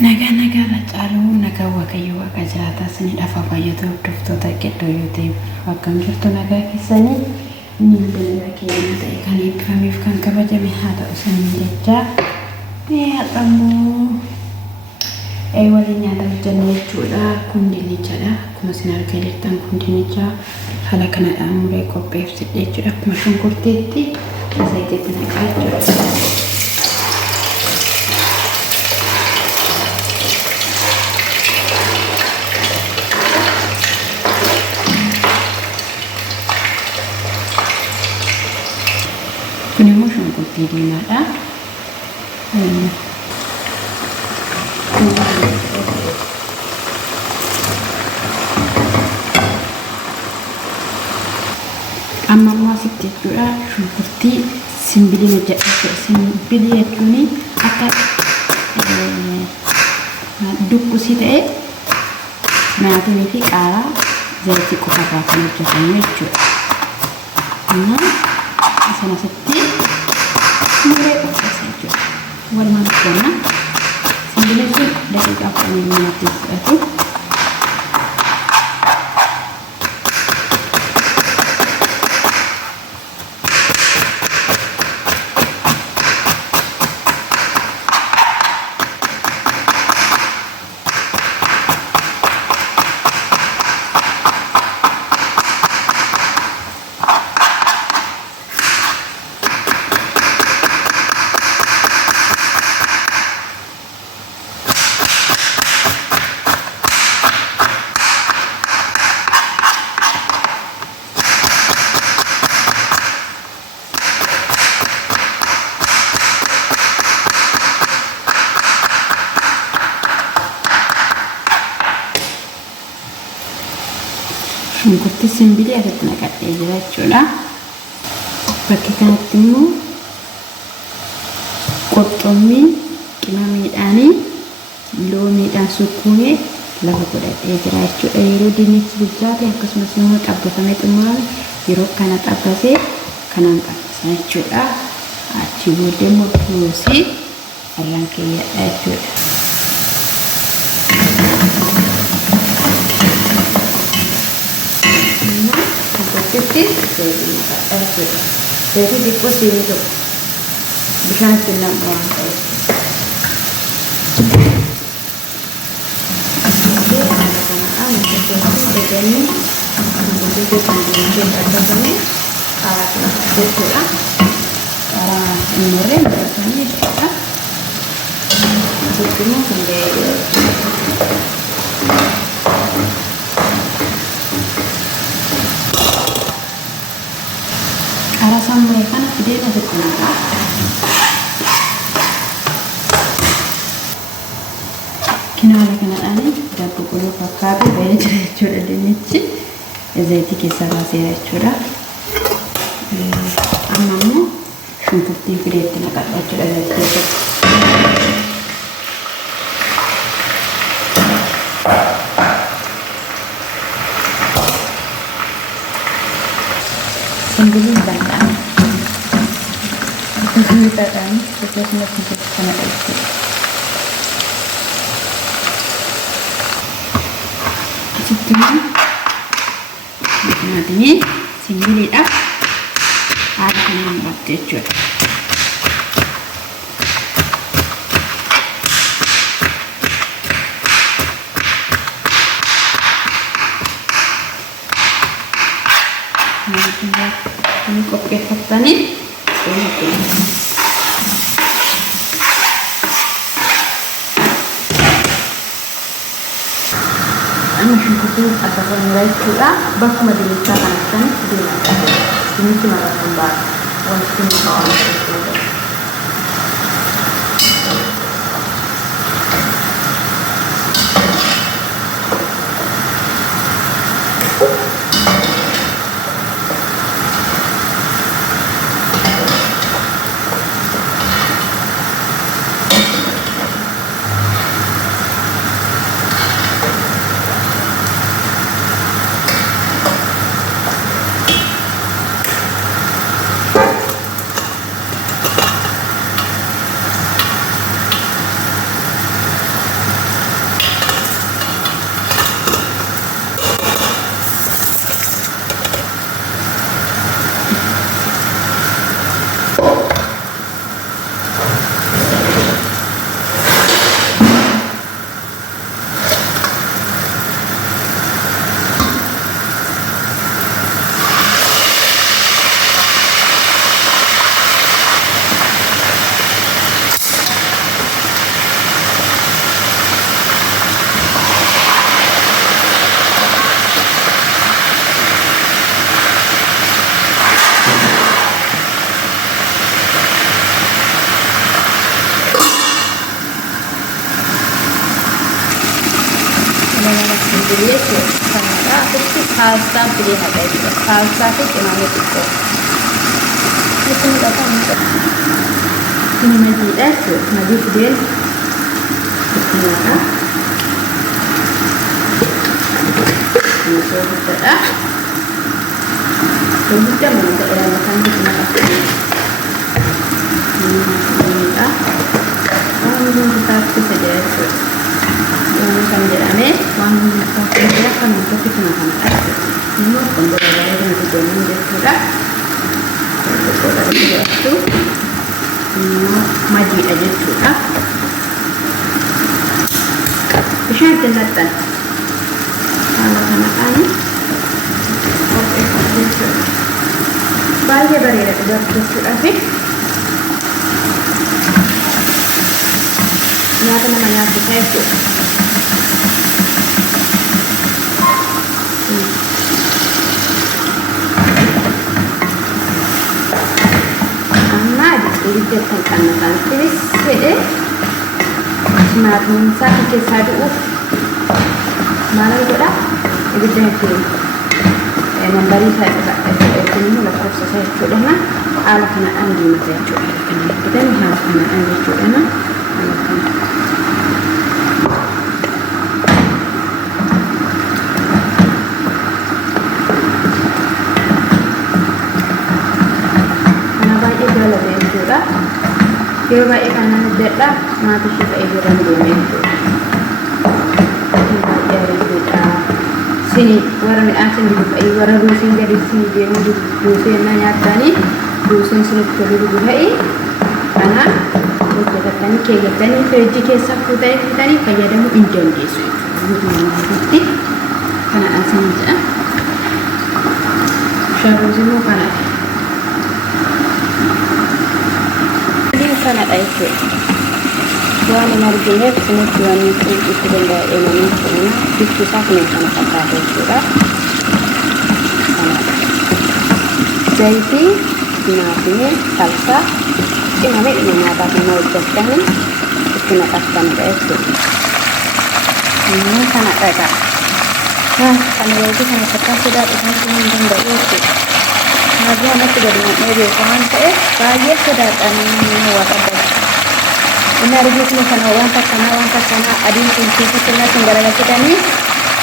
Nagaa Bacaaluu nagaa Waaqayyo Waaqa jiraataa isin dhafa baay'atu hordoftoota qeddoo yoo ta'e akkam jirtu nagaa keessanii inni bilbila keenya ta'e kan eebbifameef kan kabajame haa ta'u isin jechaa haadhammoo waliin nyaata hojjannee jechuudha kun dinnichaadha akkuma isin argaa jirtan kun dinnichaa haala kanadhaan muree qopheeffadhe jechuudha akkuma shunkurtiitti zayitiitti naqaa jechuudha. Kuni mau shunkurtii diimaadha. Amma ammoo asitti jechuudha shunkurtii simbilii hojjedha. Simbilii jechuun akka dukkusii ta'e nyaatanii fi qaaraa zayitii qofarraa kan hojjetamu jechuudha. Sana setti muree qopheessa jechuudha. Walumaan kenna. Simbileen kun daqiiqaa 10 minutiif fudhatu. Shunkurtii simbilii asirratti naqadhee jira jechuudha. Bakka kanatti immoo qoxxommii qimamiidhaanii loomiidhaan sukkuumee lafa godhadhee jira jechuudha. Yeroo dinnichi bilchaate akkasumas immoo xabbatamee xumurame yeroo kana xabbasee kanaan xabbasa jechuudha. Achi booddee immoo kuusii irraan keeyyadha jechuudha. Jadi di pos ini tuh bisa jenam orang tuh. Jadi anak-anak seperti ini, kemudian kita ada kami alat berdoa, umurnya berapa kita? Sebetulnya sendiri. Arasan mereka dia masih kurang. Kena ani dapur kulit pakai banyak curah dinci, zaiti kisah bahasa curah. Amamu shunkurtii fideetti naqadha jechuudha zaiti. Simbilin bandang. Kita kan terus nanti kita nak isi. Sekarang nanti simbilin ada yang buat jujur. Ini kopi fakta nih. Anu shunkurtii asirra mulai jechuudha. Bakkuma dinnichaa kanatti deemaa dinnichi maratuun ba'a. Wanti nuti qabamu jechuudha. Bilees kanadha asitti paastaaf filee naqaa jechuudha. Paastaa fi cimaamee xiqqoo. Itti mul'ata inni madiidha jechuudha. Madii fideen itti naqaa. Inni soogiddaadha. Soogidda mana ta'eera kan itti naqaa. Inni madiidha. Waan hundi isaatti fedha jechuudha. Kan jedhame waan hundaa kan nuti kana kanadha. Immoo qondora bareedaa nuti deemuu jechuudha. Qondora bareedaatu immoo madiidha jechuudha. Bishaan itti naqxan haala kanadhaan qopheeffatu jechuudha. Baay'ee bareeda jechuudhaaf nyaata nama nyaachisaa jechuudha. Ibidda kan qannataan tiris fedhe nyaatni isaa keessaa du'uuf maal godha ibidda ittiin nambarii isaa ittiin immoo lakkoofsa isaa jechuudha. Haala kanadhaan diimata jechuudha. Kan ibiddan haala kanadhaan jechuudha. Yeroo baay'ee kan hojjedha maatii ishee ta'ee jiran deemee jechuudha. Baay'ee bareeduudha. Sini warra midhaan sin jiru ta'ee warra ruusiin gadi sin deemu jiru ruuseen na nyaatanii ruusiin sinitti tolu dhugu ta'ee kana hojjetatanii keeyyatanii firiijii keessaa fuutanii fayyadamuu hin dandeessu jechuudha. Kanadhaan sin jedha. Sharuusi immoo kanadha. Kanadha jechuudha. Waan hin argineef isinitti waan itti danda'amanii jechuudha. Bifti isaa kun kana fakkaata jechuudha. Zayitii, timaatimii, salsaa, cimamee dhimma nyaataaf nama hojjettanii itti naqattanidha jechuudha. Inni kanadha egaa. Kana yeroo kana fakkaatuudhaa dhufuun hin danda'u jechuudha. Nabi anatti gadi naqee beeku waan ta'eef baay'ee sodaadhaan waa qabatu. Inni arginu kana wanta kana adiin kun keessatti natti garagalchitanii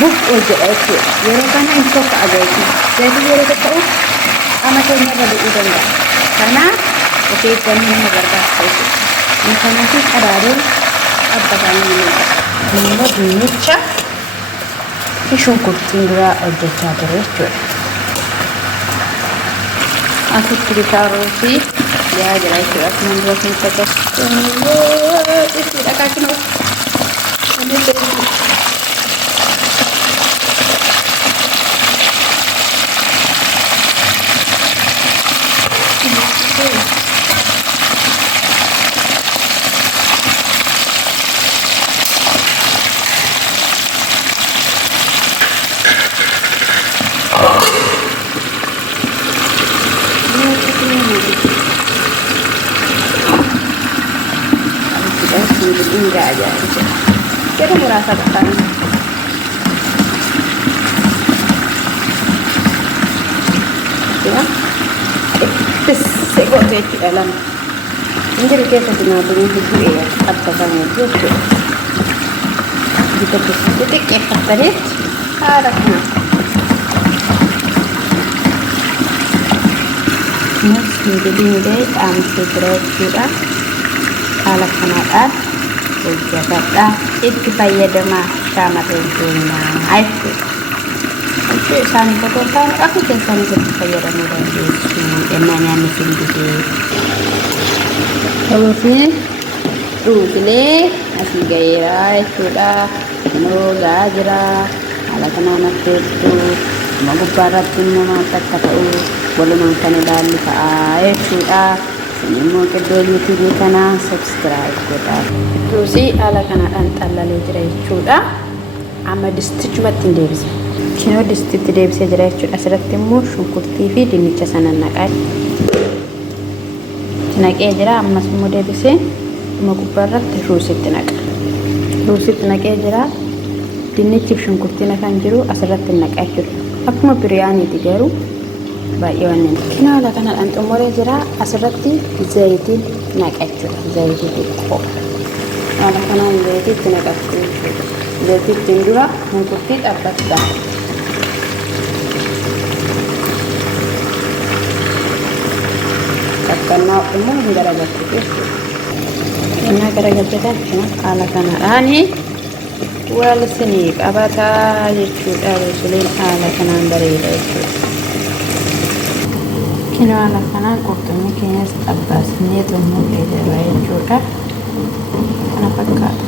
buf hojjedha jechuudha. Yeroo kana hin tokko agarsiisa. Zayitii yeroo ta'u qaama keenya irra bu'uu danda'a. Kanaaf of eeggannoo nama barbaachisa jechuudha. Inni kanaaf qadaadeen qabbatanii immoo dinnicha fi shunkurtiin dura hojjechaa ture jechuudha. Asitti bishaaruu yaa jira jechuudha. Akkuma dura kan fakkaatu itti dhaqaachinu enggak aja kita merasa tekan ya sekok di dalam ini kita sudah punya hidup ya apa kamu itu kita titik ya tadi ada kan mas jadi ini segera juga alat kanadaan hojjetadha itti fayyadama shamarreen keenya jechuudha. Wanti isaanii tokko ta'an akka keessaniif itti fayyadamuu dandeessu ennaa nyaanni sin didee. Ta'uufi dhuufilee asii gaheera jechuudha. Kunoo gahaa jira haala kanaan akka hedduu nama gubbaarratti immoo akka ta'u walumaan kan ilaallu ta'a jechuudha. Immoo iddoo YouTube kana subscribe godhaa. Ruusii haala kanadhaan xallalee jira jechuudha. Amma distichumatti hin deebise. Kinoo distitti deebisee jira jechuudha. Asirratti immoo shunkurtii fi dinnicha sana naqaa. Naqee jira ammas immoo deebisee dhuma gubbaarratti ruusitti naqa. Ruusitti naqee jira. dinnichi fi shunkurtiin kan jiru asirratti naqaa jiru. Akkuma biriyaaniiti garuu baay'ee waan kinola kanadhaan xumuree jira. Asirratti zayitiin naqaa jiru. Zayitii xiqqoo. Haala kanaan zayitii itti naqachuu jechuudha. Zayitii ittiin dura shunkurtii dhaabbatta. Kannaa immoo hin garagalchu jechuudha. Innaa garagalchatan haala kanadhaan wal isinii qabataa jechuudha. Rasuuliin haala kanaan bareeda jechuudha. Kinoo haala kanaan qurxummii keenyas xabbaasnee xumurree jirra jechuudha. Kana fakkaata.